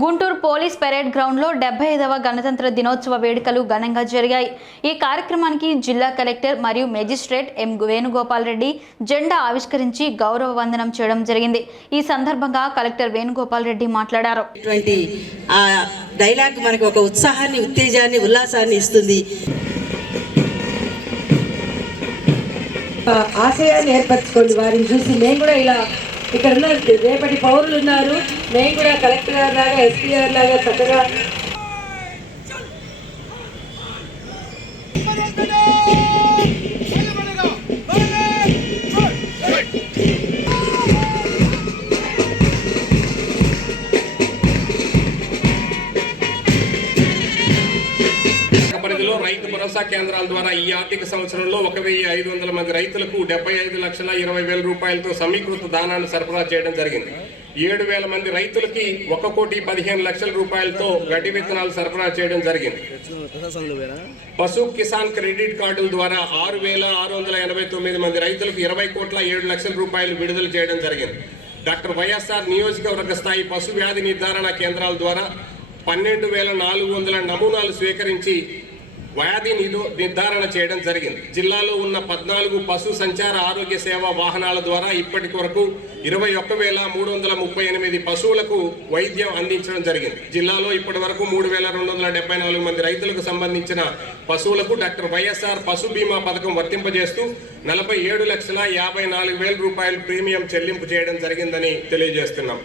Guntur police parade గ్రౌండ్లో 75వ గణతంత్ర దినోత్సవ వేడుకలు ఘనంగా జరిగాయి. ఈ కార్యక్రమానికి జిల్లా కలెక్టర్ మరియు మెజిస్ట్రేట్ ఎం వేణుగోపాల్ రెడ్డి జెండా ఆవిష్కరించి గౌరవ వందనం చేయడం జరిగింది. ఈ సందర్భంగా కలెక్టర్ వేణుగోపాల్ రెడ్డి మాట్లాడారు. డైలాగ్ మనకు ఒక ఉత్సాహాన్ని, ఉత్తేజాన్ని, ఉల్లాసాన్ని ఇస్తుంది. ఆశయాన్ని ఏర్పరచుకోండి. వారిని చూసి మేము కూడా ఇలా ఇక్కడ ఉన్న రేపటి పౌరులు ఉన్నారు, మేము కూడా కలెక్టర్ గారు లాగా, ఎస్పీ గారు లాగా చక్కగా పరిధిలో రైతు భరోసా కేంద్రాల ద్వారా ఈ ఆర్థిక సంవత్సరంలో 1500 మంది రైతులకు 75,20,000 రూపాయలతో సమీకృత దానాన్ని సరఫరా చేయడం జరిగింది. 7,000 మంది రైతులకి 1,15,00,000 రూపాయలతో గడ్డి విత్తనాలు సరఫరా చేయడం జరిగింది. పశు కిసాన్ క్రెడిట్ కార్డుల ద్వారా 6,689 మంది రైతులకు 20,07,00,000 రూపాయలు విడుదల చేయడం జరిగింది. డాక్టర్ వైఎస్ఆర్ నియోజకవర్గ స్థాయి పశు వ్యాధి నిర్ధారణ కేంద్రాల ద్వారా 12,400 నమూనాలు స్వీకరించి వ్యాధి నిర్ధారణ చేయడం జరిగింది. జిల్లాలో ఉన్న 14 పశు సంచార ఆరోగ్య సేవా వాహనాల ద్వారా ఇప్పటి వరకు 21,338 పశువులకు వైద్యం అందించడం జరిగింది. జిల్లాలో ఇప్పటి వరకు 3,274 మంది రైతులకు సంబంధించిన పశువులకు డాక్టర్ వైఎస్ఆర్ పశు బీమా పథకం వర్తింపజేస్తూ 47,54,000 రూపాయలు ప్రీమియం చెల్లింపు చేయడం జరిగిందని తెలియజేస్తున్నాం.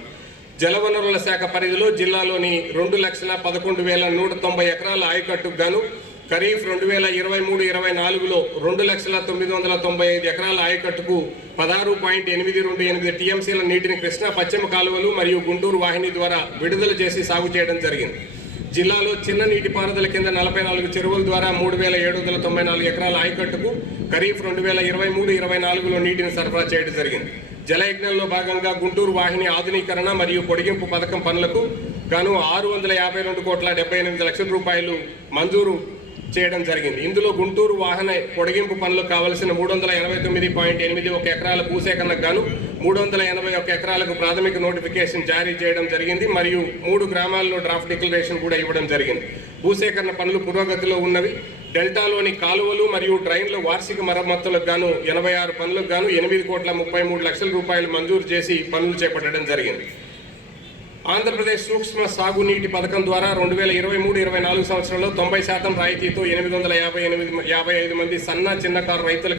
జలవనరుల శాఖ పరిధిలో జిల్లాలోని 2,11,190 ఎకరాల ఆయకట్టుకు గాను ఖరీఫ్ 2023-24లో 2,09,95 ఎకరాల ఆయకట్టుకు 16.828 టీఎంసీల నీటిని కృష్ణా పశ్చిమ కాలువలు మరియు గుంటూరు వాహిని ద్వారా విడుదల చేసి సాగు చేయడం జరిగింది. జిల్లాలో చిన్న నీటిపారుదల కింద 44 చెరువుల ద్వారా 3,794 ఎకరాల ఆయకట్టుకు ఖరీఫ్ 2023-24లో నీటిని సరఫరా చేయడం జరిగింది. జలయజ్ఞంలో భాగంగా గుంటూరు వాహిని ఆధునీకరణ మరియు పొడిగింపు పథకం పనులకు గాను 652,78,00,000 రూపాయలు మంజూరు చేయడం జరిగింది. ఇందులో గుంటూరు వాహన పొడిగింపు పనులకు కావలసిన 389.81 ఎకరాల భూసేకరణకు గాను 381 ఎకరాలకు ప్రాథమిక నోటిఫికేషన్ జారీ చేయడం జరిగింది మరియు 3 గ్రామాల్లో డ్రాఫ్ట్ డిక్లరేషన్ కూడా ఇవ్వడం జరిగింది. భూసేకరణ పనులు పురోగతిలో ఉన్నవి. డెల్టాలోని కాలువలు మరియు డ్రైన్ల వార్షిక మరమ్మతులకు గాను 86 పనులకు గాను 8,33,00,000 రూపాయలు మంజూరు చేసి పనులు చేపట్టడం జరిగింది. ఆంధ్రప్రదేశ్ సూక్ష్మ సాగునీటి పథకం ద్వారా 2023-24 సంవత్సరంలో 90% రాయితీతో 855 మంది సన్న చిన్నకారు రైతులకు